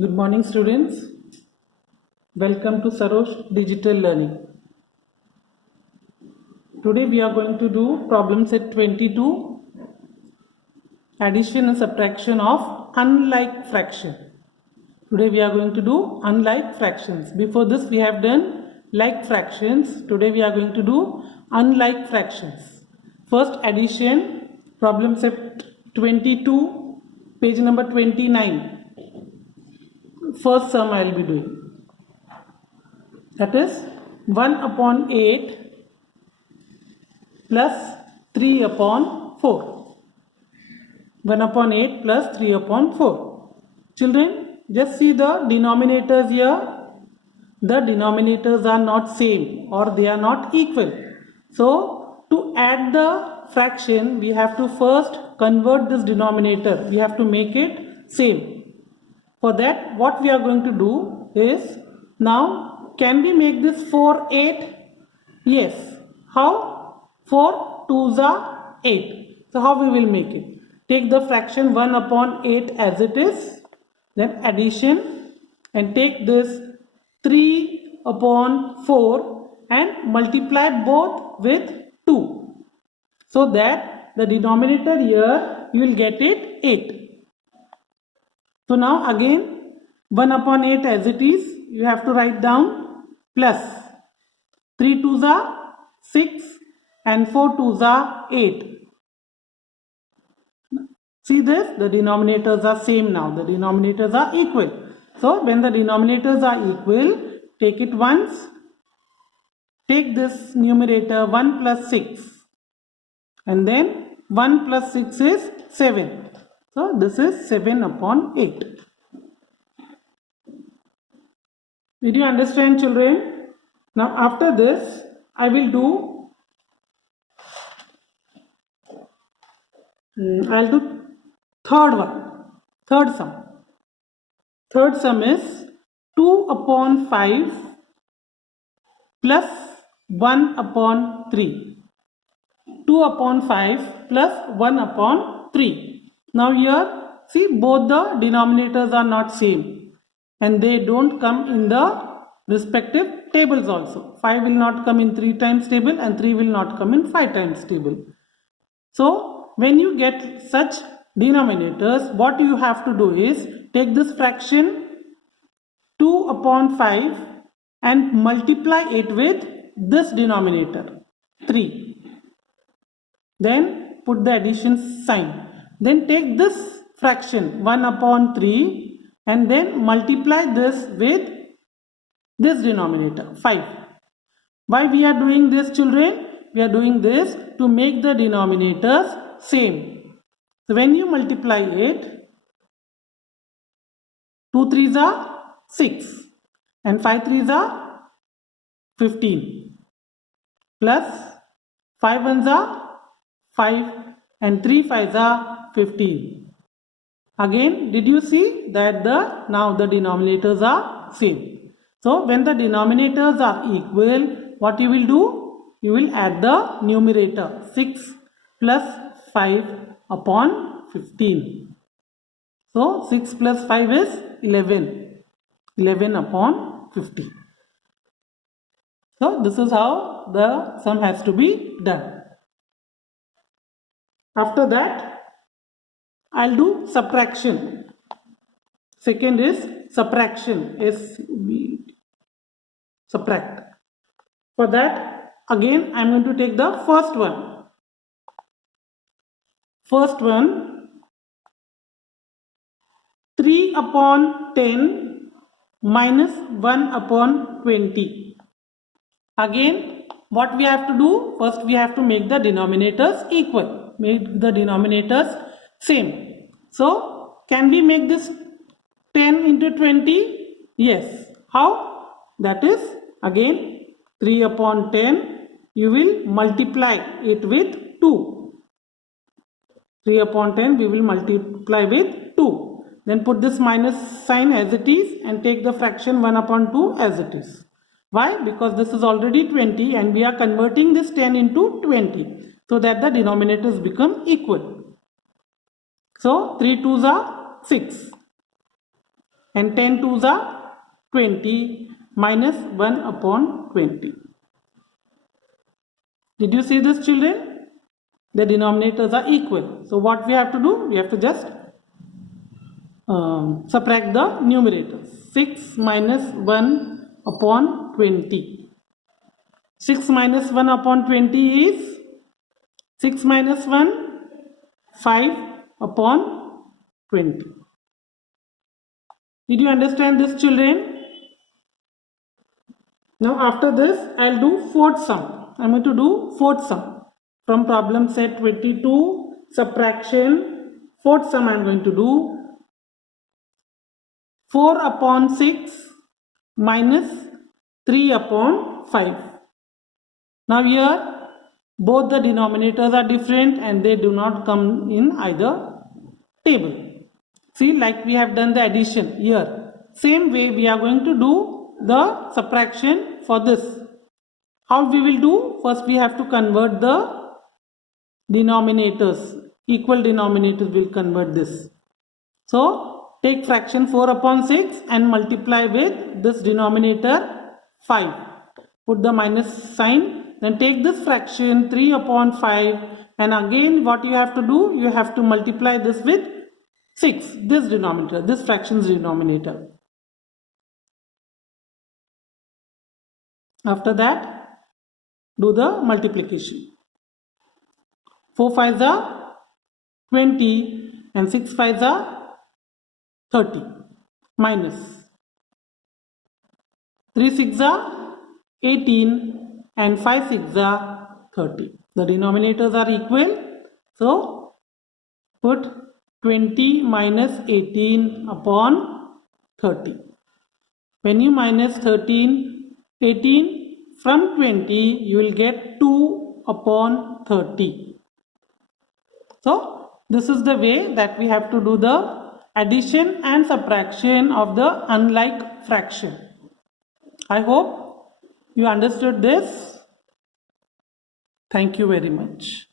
Good morning, students. Welcome to Sarosh Digital Learning. Today we are going to do problem set 22, addition and subtraction of unlike fraction. Today we are going to do unlike fractions. Before this we have done like fractions. Today we are going to do unlike fractions. First addition, problem set 22, page number 29. First sum I will be doing. That is 1 upon 8 plus 3 upon 4. 1 upon 8 plus 3 upon 4. Children, just see the denominators here. The denominators are not same or they are not equal. So, to add the fraction, we have to first convert this denominator. We have to make it same. For that, what we are going to do is, now, can we make this 4, 8? Yes. How? 4 2s are 8. So, how we will make it? Take the fraction 1 upon 8 as it is, then addition, and take this 3 upon 4 and multiply both with 2. So that the denominator here, you will get it 8. So now again 1 upon 8 as it is, you have to write down plus 3 2s are 6 and 4 2s are 8. See this, the denominators are same now, the denominators are equal. So when the denominators are equal, take it once, take this numerator 1 plus 6 and then 1 plus 6 is 7. So this is 7 upon 8. Did you understand, children? Now after this, I will do, I'll do third sum. Third sum is 2 upon 5 plus 1 upon 3. 2 upon 5 plus 1 upon 3. Now here, see, both the denominators are not same and they don't come in the respective tables also. 5 will not come in 3 times table and 3 will not come in 5 times table. So when you get such denominators, what you have to do is take this fraction 2 upon 5 and multiply it with this denominator 3. Then put the addition sign. Then take this fraction 1 upon 3 and then multiply this with this denominator 5. Why we are doing this, children? We are doing this to make the denominators same. So when you multiply it, 2 3s are 6 and 5 3s are 15 plus 5 1s are 5 and 3 5s are 15. Again, did you see that now the denominators are same? So when the denominators are equal, what you will do? You will add the numerator 6 plus 5 upon 15. So 6 plus 5 is 11. 11 upon 15. So this is how the sum has to be done. After that, I'll do subtraction. Second is subtraction. Subtract. For that, again, I'm going to take the first one. First one, 3 upon 10 minus 1 upon 20. Again, what we have to do? First, we have to make the denominators equal. Make the denominators same. So, can we make this 10 into 20? Yes. How? That is, again, 3 upon 10, you will multiply it with 2. 3 upon 10, we will multiply with 2. Then put this minus sign as it is and take the fraction 1 upon 2 as it is. Why? Because this is already 20 and we are converting this 10 into 20 so that the denominators become equal. So 3 2s are 6. and 10 twos are 20 minus 1 upon 20. Did you see this, children? The denominators are equal. So what we have to do? We have to just subtract the numerators. 6 minus 1 upon 20. 6 minus 1 upon 20 is 6 minus 1, 5 upon 20. Did you understand this, children? Now after this, I'll do fourth sum. I'm going to do fourth sum. From problem set 22, subtraction, fourth sum I'm going to do. 4 upon 6 minus 3 upon 5. Now here both the denominators are different and they do not come in either table. See, like we have done the addition here. Same way we are going to do the subtraction for this. How we will do? First we have to convert the denominators. Equal denominators will convert this. So take fraction 4 upon 6 and multiply with this denominator 5. Put the minus sign. Then take this fraction 3 upon 5 and again what you have to do? You have to multiply this with 6. This denominator, this fraction's denominator. After that, do the multiplication. 4 5s are 20 and 6 5s are 30 minus 3 6s are 18 and 5 6s are 30. The denominators are equal. So put 20 minus 18 upon 30. When you minus 18 from 20, you will get 2 upon 30. So this is the way that we have to do the addition and subtraction of the unlike fraction. I hope you understood this. Thank you very much.